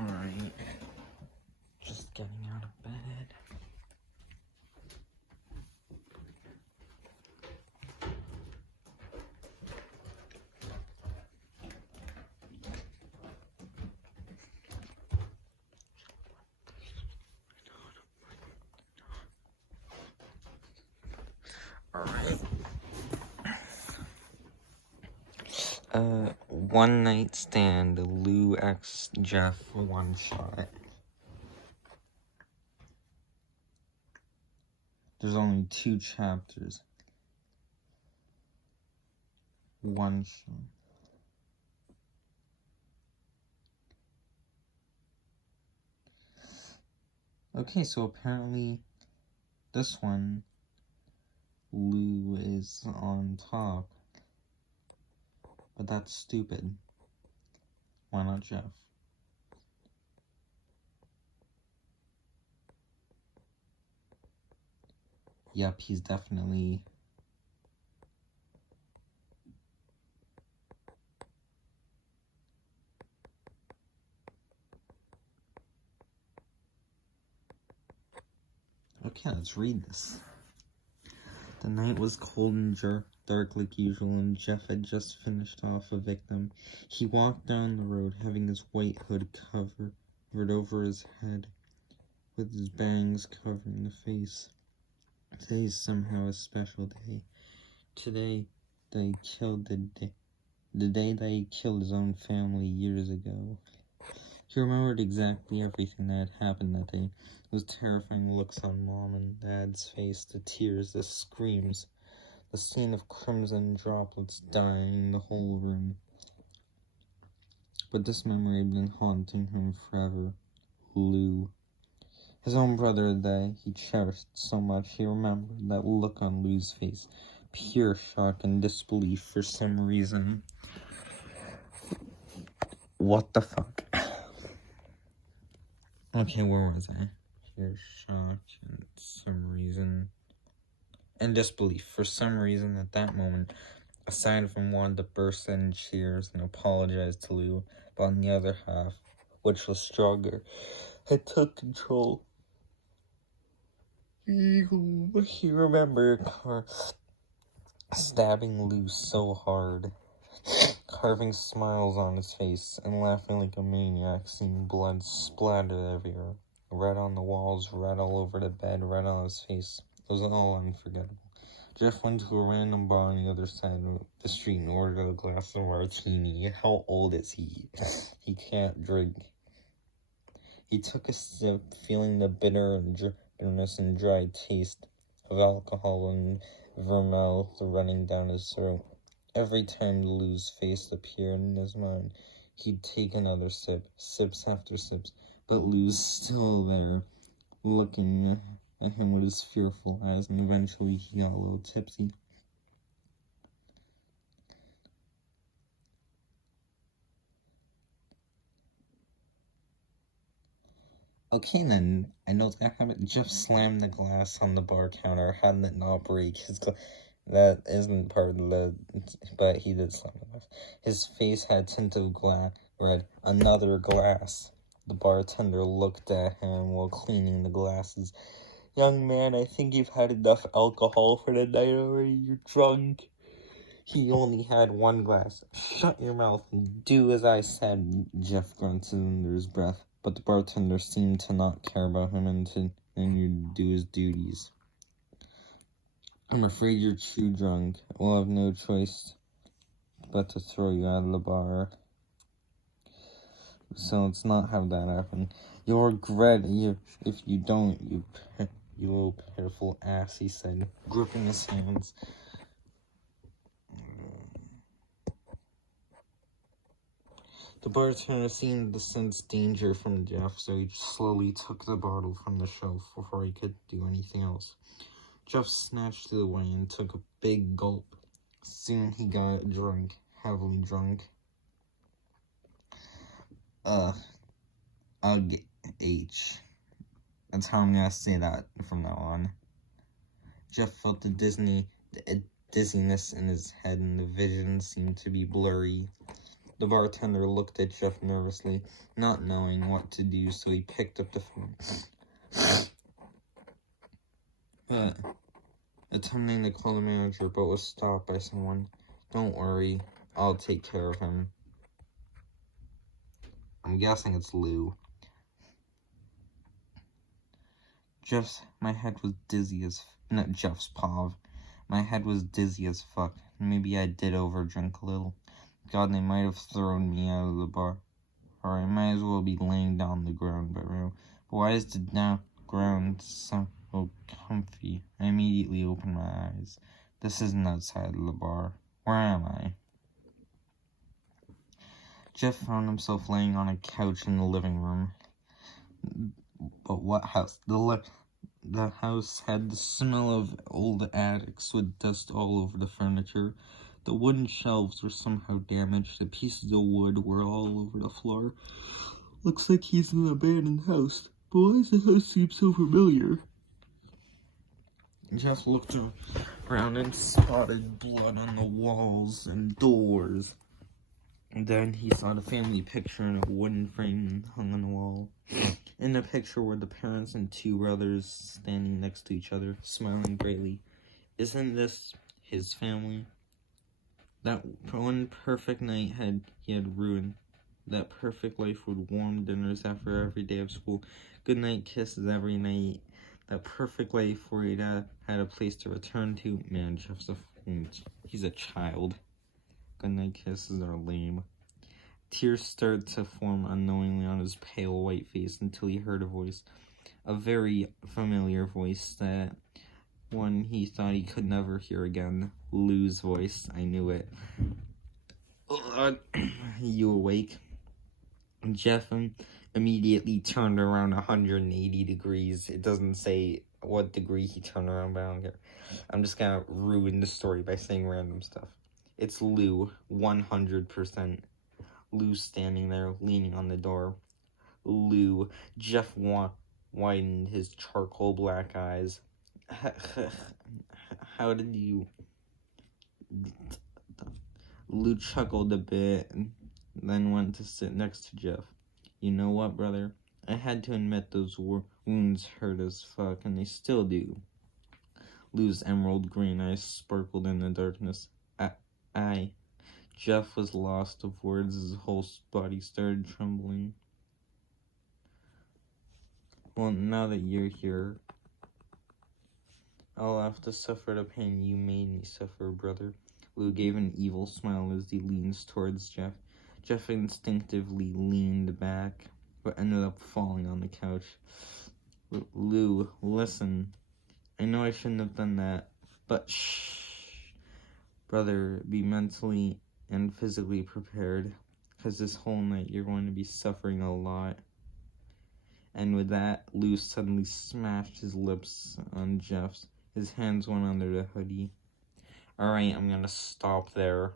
Alright. Just getting out of bed. Alright. One night stand, Lou x Jeff one shot. There's only 2 chapters. One shot. Okay, so apparently this one, Lou is on top. But that's stupid. Why not Jeff? Yep, he's definitely... Okay, let's read this. The night was cold and dark like usual, and Jeff had just finished off a victim. He walked down the road, having his white hood covered over his head, with his bangs covering the face. Today's somehow a special day. Today, they killed the day that he killed his own family years ago. He remembered exactly everything that had happened that day. Those terrifying looks on Mom and Dad's face, the tears, the screams, the scene of crimson droplets dyeing in the whole room. But this memory had been haunting him forever. Lou. His own brother that he cherished so much. He remembered that look on Lou's face. Pure shock and disbelief for some reason. What the fuck? Okay, where was I? Pure shock and some reason. And disbelief. For some reason, at that moment, a side of him wanted to burst in cheers and apologize to Lou, but on the other half, which was stronger, had took control. He remembered stabbing Lou so hard, carving smiles on his face, and laughing like a maniac, seeing blood splattered everywhere. Red on the walls, red all over the bed, red on his face. It was all unforgettable. Jeff went to a random bar on the other side of the street and ordered a glass of martini. How old is he? He can't drink. He took a sip, feeling the bitterness and dry taste of alcohol and vermouth running down his throat. Every time Lou's face appeared in his mind, he'd take another sip, sips after sips, but Lou's still there, looking at him with his fearful eyes, and eventually he got a little tipsy. Okay then, I know that happened. Jeff slammed the glass on the bar counter, had it not break. That isn't part of the, but he did slam the glass. His face had tint of red. Another glass. The bartender looked at him while cleaning the glasses. Young man, I think you've had enough alcohol for the night already. You're drunk. He only had 1 glass. Shut your mouth and do as I said, Jeff grunted under his breath. But the bartender seemed to not care about him and to do his duties. I'm afraid you're too drunk. We'll have no choice but to throw you out of the bar. So let's not have that happen. You'll regret it if you don't, you little pitiful ass, he said, gripping his hands. The bartender seemed to sense danger from Jeff, so he slowly took the bottle from the shelf before he could do anything else. Jeff snatched it away and took a big gulp. Soon he got drunk, heavily drunk. H. That's how I'm gonna say that from now on. Jeff felt the dizziness in his head, and the vision seemed to be blurry. The bartender looked at Jeff nervously, not knowing what to do, so he picked up the phone. But attempting to call the manager, but was stopped by someone. Don't worry, I'll take care of him. I'm guessing it's Lou. My head was dizzy as... Not Jeff's Pav. My head was dizzy as fuck. Maybe I did overdrink a little. God, they might have thrown me out of the bar. Or I might as well be laying down on the ground by now. But why is the ground so comfy? I immediately opened my eyes. This isn't outside of the bar. Where am I? Jeff found himself laying on a couch in the living room. But what house? The house had the smell of old attics with dust all over the furniture. The wooden shelves were somehow damaged. The pieces of wood were all over the floor. Looks like he's in an abandoned house. But why does the house seem so familiar? Jeff looked around and spotted blood on the walls and doors. And then he saw the family picture in a wooden frame hung on the wall. In the picture were the parents and two brothers standing next to each other, smiling greatly. Isn't this his family? That one perfect night he had ruined. That perfect life with warm dinners after every day of school. Good night kisses every night. That perfect life where he'd had a place to return to. Man, he's a child. Goodnight kisses are lame. Tears started to form unknowingly on his pale white face until he heard a voice. A very familiar voice, that one he thought he could never hear again. Lou's voice. I knew it. You awake? Jeff immediately turned around 180 degrees. It doesn't say what degree he turned around, but I don't care. I'm just gonna ruin the story by saying random stuff. It's Lou, 100%. Lou standing there, leaning on the door. Lou. Jeff widened his charcoal black eyes. How did you... Lou chuckled a bit, and then went to sit next to Jeff. You know what, brother? I had to admit those wounds hurt as fuck, and they still do. Lou's emerald green eyes sparkled in the darkness. Jeff was lost of words. His whole body started trembling. Well, now that you're here, I'll have to suffer the pain you made me suffer, brother. Lou gave an evil smile as he leaned towards Jeff. Jeff instinctively leaned back, but ended up falling on the couch. Lou, listen. I know I shouldn't have done that, but shh. Brother, be mentally and physically prepared, because this whole night you're going to be suffering a lot. And with that, Lou suddenly smashed his lips on Jeff's. His hands went under the hoodie. Alright, I'm gonna stop there.